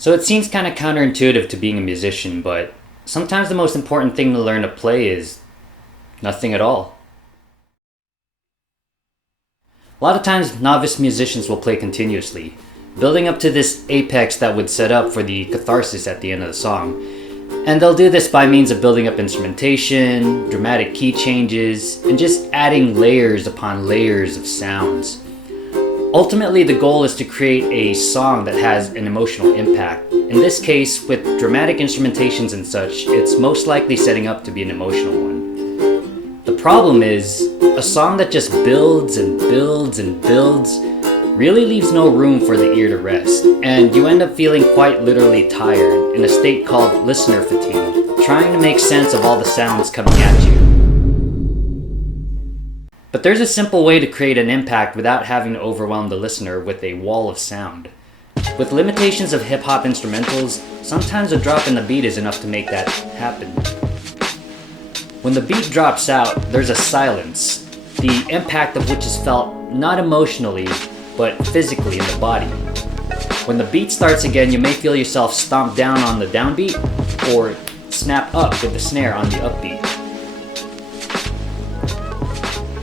So it seems kind of counterintuitive to being a musician, but sometimes the most important thing to learn to play is nothing at all. A lot of times, novice musicians will play continuously, building up to this apex that would set up for the catharsis at the end of the song. And they'll do this by means of building up instrumentation, dramatic key changes, and just adding layers upon layers of sounds. Ultimately, the goal is to create a song that has an emotional impact. In this case, with dramatic instrumentations and such, it's most likely setting up to be an emotional one. The problem is, a song that just builds and builds and builds really leaves no room for the ear to rest, and you end up feeling quite literally tired, in a state called listener fatigue, trying to make sense of all the sounds coming at you. But there's a simple way to create an impact without having to overwhelm the listener with a wall of sound. With limitations of hip-hop instrumentals, sometimes a drop in the beat is enough to make that happen. When the beat drops out, there's a silence, the impact of which is felt not emotionally, but physically in the body. When the beat starts again, you may feel yourself stomp down on the downbeat, or snap up with the snare on the upbeat.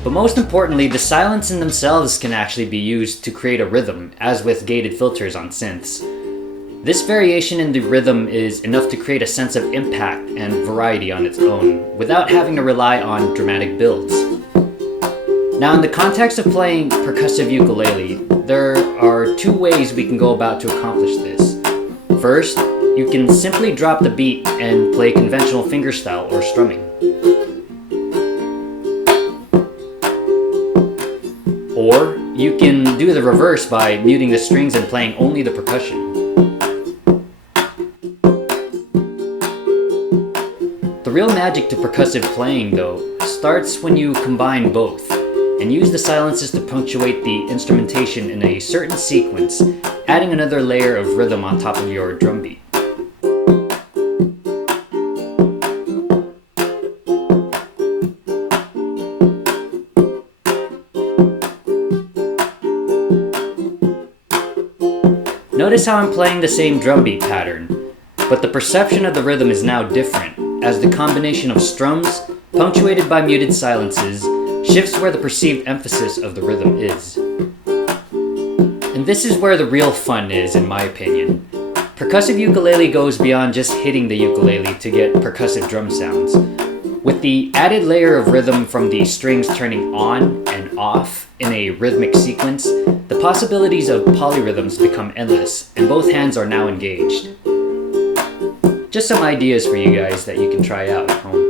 But most importantly, the silence in themselves can actually be used to create a rhythm, as with gated filters on synths. This variation in the rhythm is enough to create a sense of impact and variety on its own, without having to rely on dramatic builds. Now, in the context of playing percussive ukulele, there are two ways we can go about to accomplish this. First, you can simply drop the beat and play conventional fingerstyle or strumming. Or you can do the reverse by muting the strings and playing only the percussion. The real magic to percussive playing, though, starts when you combine both, and use the silences to punctuate the instrumentation in a certain sequence, adding another layer of rhythm on top of your drum beat. Notice how I'm playing the same drum beat pattern, but the perception of the rhythm is now different, as the combination of strums, punctuated by muted silences, shifts where the perceived emphasis of the rhythm is. And this is where the real fun is, in my opinion. Percussive ukulele goes beyond just hitting the ukulele to get percussive drum sounds. With the added layer of rhythm from the strings turning on and off in a rhythmic sequence, the possibilities of polyrhythms become endless, and both hands are now engaged. Just some ideas for you guys that you can try out at home.